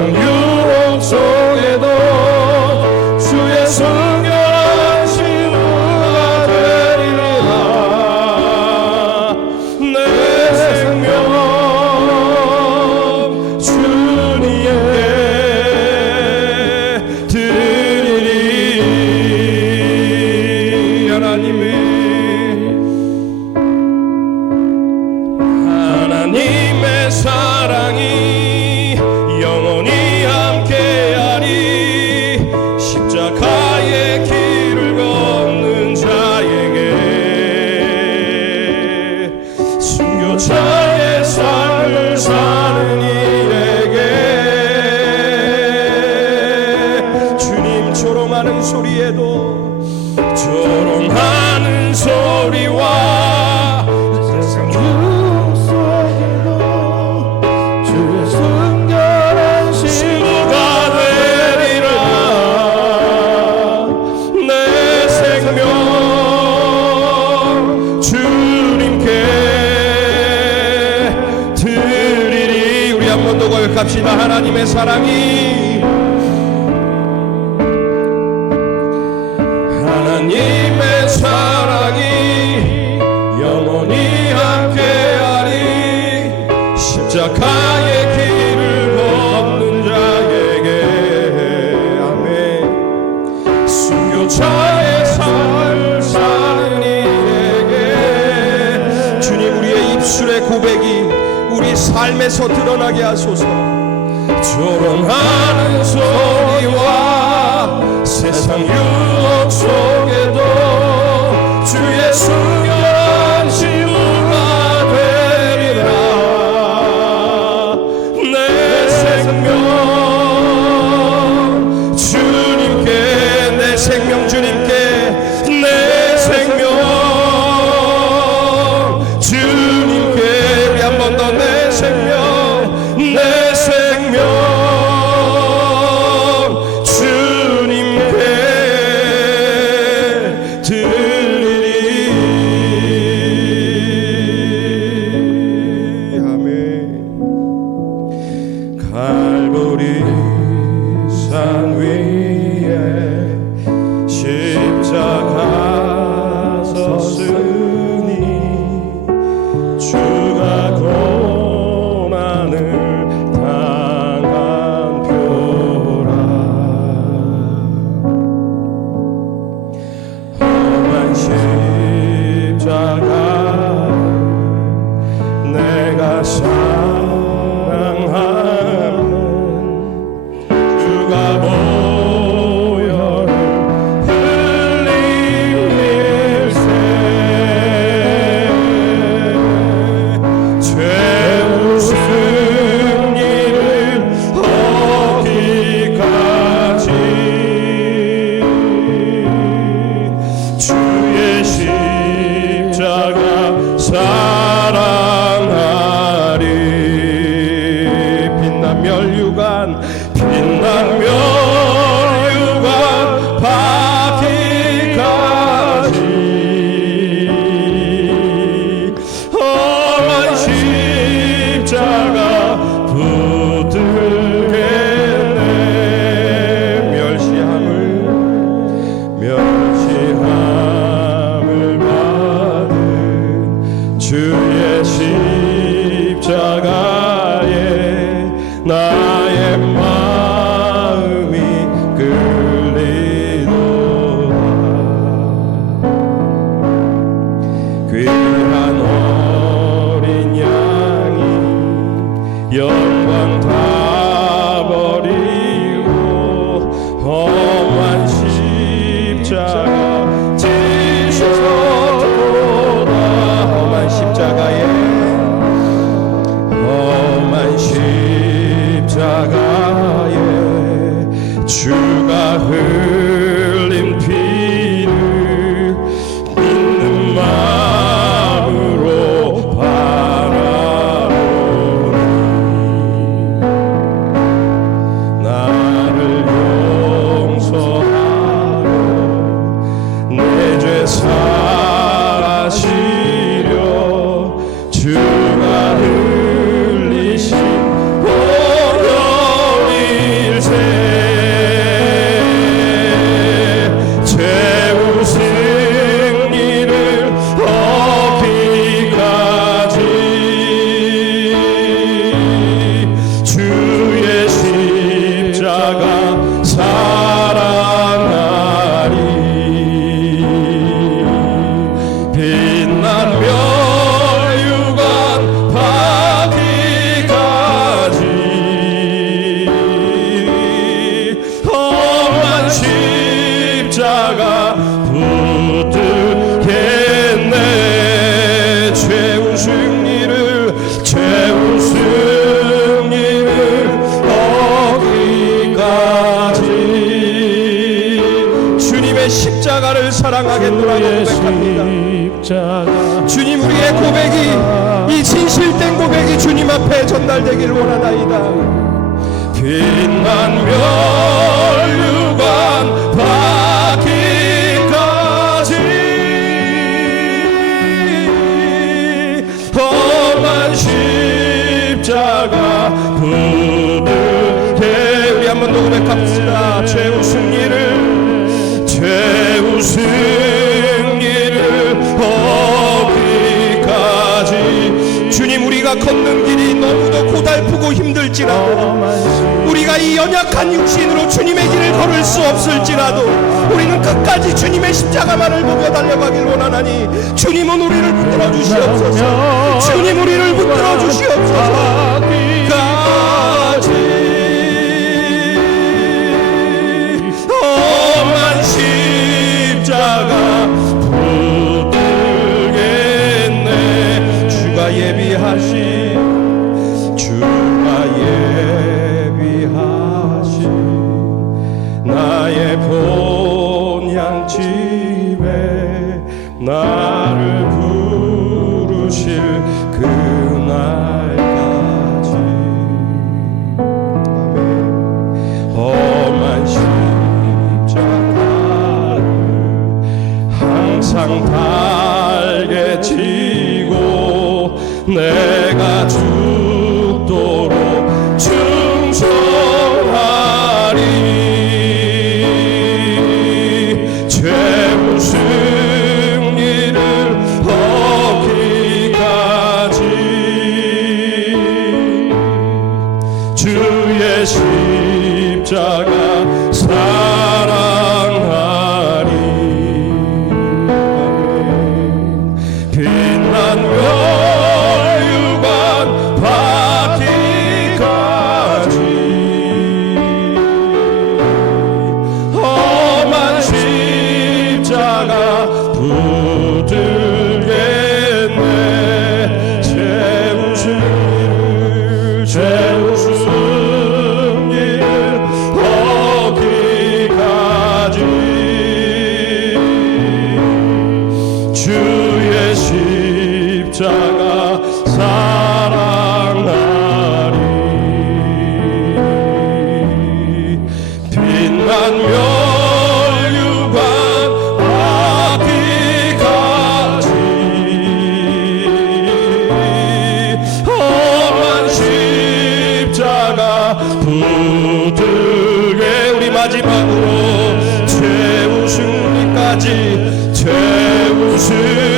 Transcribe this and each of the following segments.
You. 사랑이 하나님의 사랑이 영원히 함께하리. 십자가의 길을 걷는 자에게 아멘. 순교자의 삶을 사는 이에게 주님 우리의 입술의 고백이 우리 삶에서 드러나게 하소서. 조롱하는 소리와 세상 유혹 속에도 주의 순결한 지우가 되리라. 내 생명 주님께 내 생명 주님께 내 생명 주님께 한번 더 내 생명. Christmas. 주님 앞에 전달되길 원하나이다. 빛난 멸류관 힘들지라도 우리가 이 연약한 육신으로 주님의 길을 걸을 수 없을지라도 우리는 끝까지 주님의 십자가만을 보며 달려가길 원하나니 주님은 우리를 붙들어 주시옵소서. 주님 우리를 붙들어 주시옵소서 나의 본향 집에 나 십자 승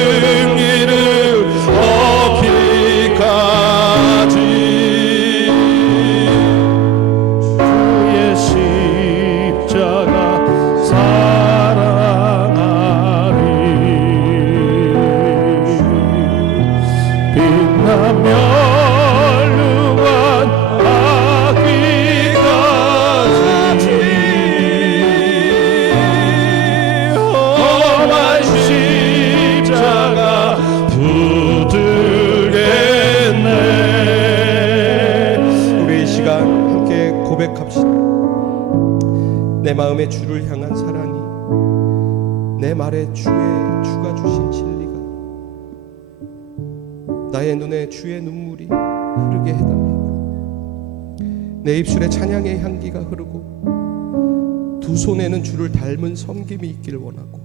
나의 눈에 주의 눈물이 흐르게 해달라고 내 입술에 찬양의 향기가 흐르고 두 손에는 주를 닮은 섬김이 있길 원하고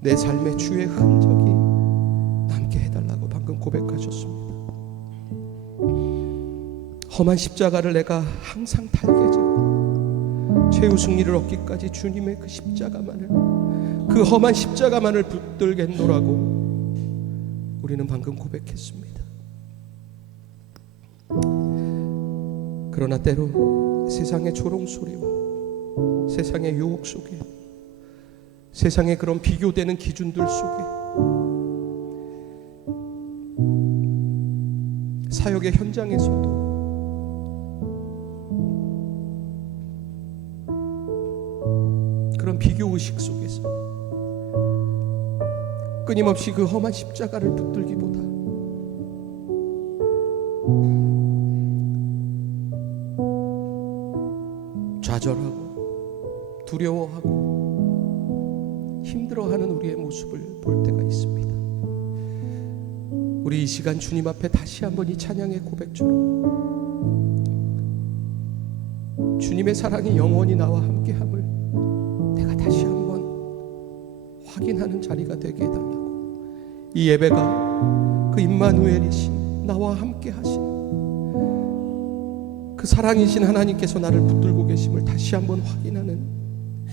내 삶에 주의 흔적이 남게 해달라고 방금 고백하셨습니다. 험한 십자가를 내가 항상 달게 져 최후 승리를 얻기까지 주님의 그 십자가만을 그 험한 십자가만을 붙들겠노라고 우리는 방금 고백했습니다. 그러나 때로 세상의 조롱 소리와 세상의 유혹 속에 세상의 그런 비교되는 기준들 속에 사역의 현장에서도 그런 비교 의식 속에서 끊임없이 그 험한 십자가를 붙들기보다 좌절하고 두려워하고 힘들어하는 우리의 모습을 볼 때가 있습니다. 우리 이 시간 주님 앞에 다시 한번 이 찬양의 고백처럼 주님의 사랑이 영원히 나와 함께함을 내가 다시 한번 확인하는 자리가 되게 해달라고 이 예배가 그 임마누엘이신 나와 함께 하신 그 사랑이신 하나님께서 나를 붙들고 계심을 다시 한번 확인하는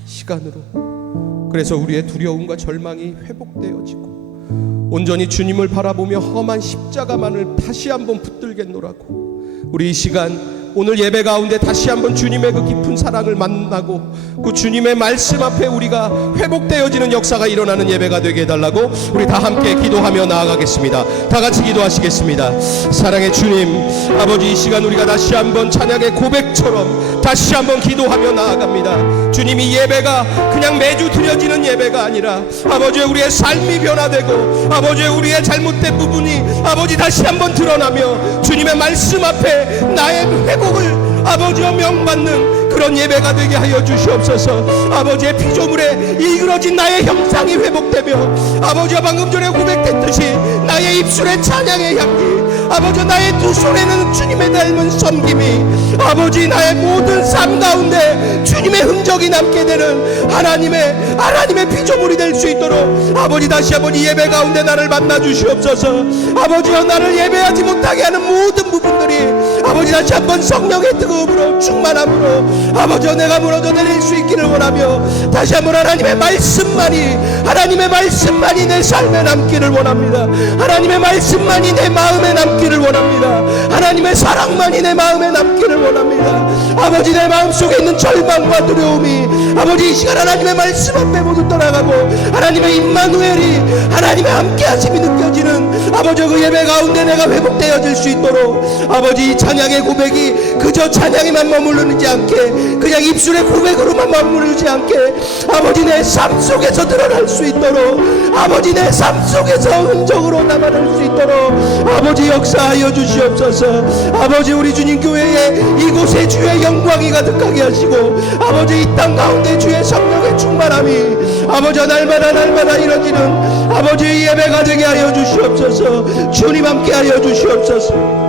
시간으로 그래서 우리의 두려움과 절망이 회복되어지고 온전히 주님을 바라보며 험한 십자가만을 다시 한번 붙들겠노라고 우리 이 시간 오늘 예배 가운데 다시 한번 주님의 그 깊은 사랑을 만나고 그 주님의 말씀 앞에 우리가 회복되어지는 역사가 일어나는 예배가 되게 해달라고 우리 다 함께 기도하며 나아가겠습니다. 다 같이 기도하시겠습니다. 사랑의 주님, 아버지 이 시간 우리가 다시 한번 찬양의 고백처럼 다시 한번 기도하며 나아갑니다. 주님 이 예배가 그냥 매주 드려지는 예배가 아니라 아버지 우리의 삶이 변화되고 아버지 우리의 잘못된 부분이 아버지 다시 한번 드러나며 주님의 말씀 앞에 나의 회복 을 아버지와 명받는 그런 예배가 되게 하여 주시옵소서. 아버지의 피조물에 이그러진 나의 형상이 회복되며 아버지와 방금 전에 고백했듯이 나의 입술에 찬양의 향기 아버지 나의 두 손에는 주님의 닮은 섬김이 아버지 나의 모든 삶 가운데 주님의 흔적이 남게 되는 하나님의 하나님의 피조물이 될 수 있도록 아버지 다시 이 예배 가운데 나를 만나 주시옵소서. 아버지와 나를 예배하지 못하게 하는 모든 부분들이 아버지 다시 한번 성령의 뜨거움으로 충만함으로 아버지와 내가 무너져 내릴 수 있기를 원하며 다시 한번 하나님의 말씀만이 하나님의 말씀만이 내 삶에 남기를 원합니다. 하나님의 말씀만이 내 마음에 남기를 원합니다. 하나님의 사랑만이 내 마음에 남기를 원합니다. 아버지 내 마음속에 있는 절망과 두려움이 아버지 이 시간 하나님의 말씀 앞에 모두 떠나가고 하나님의 임마누엘이 하나님의 함께하심이 느껴지는 아버지 그 예배 가운데 내가 회복되어질 수 있도록 아버지 이 찬양의 고백이 그저 찬양에만 머무르지 않게 그냥 입술의 고백으로만 머무르지 않게 아버지 내 삶 속에서 드러날 수 있도록 아버지 내 삶 속에서 흔적으로 남아날 수 있도록 아버지 역사하여 주시옵소서. 아버지 우리 주님 교회에 이곳에 주의 영광이 가득하게 하시고 아버지 이 땅 가운데 주의 성령의 충만함이 아버지 날마다 날마다 이뤄지는 아버지 예배가 되게 하여 주시옵소서. 주님 함께 하여 주시옵소서